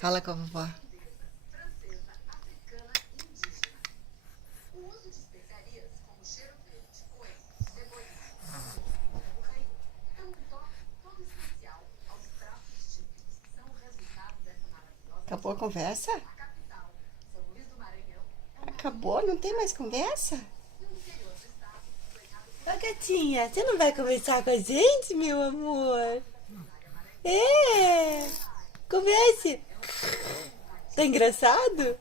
Fala com a vovó. Acabou a conversa? Acabou? Não tem mais conversa? Ô, gatinha, você não vai conversar com a gente, meu amor? É! Converse! Tá engraçado?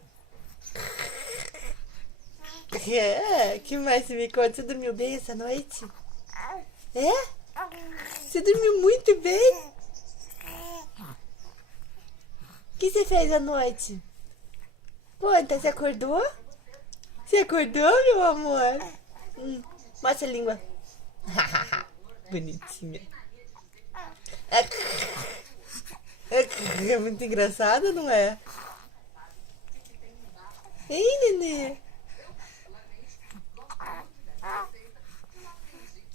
É, que mais você me conta? Você dormiu bem essa noite? É? Você dormiu muito bem? O que você fez à noite? Conta, você acordou? Você acordou, meu amor? Mostra a língua. Bonitinha. É muito engraçado, não é? Hein, nenê?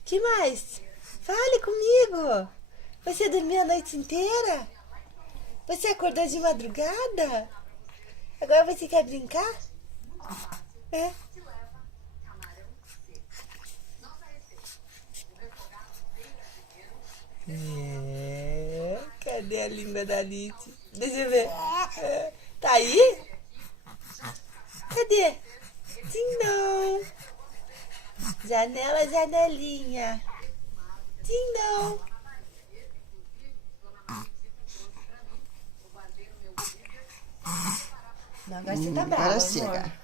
Que mais? Fale comigo. Você dormiu a noite inteira? Você acordou de madrugada? Agora você quer brincar? É. É. Cadê a língua da Alice? Deixa eu ver. É. Tá aí? Cadê? Sim, não. Janela, janelinha. Sim, não. Não, agora você tá brava, Agora amor. chega.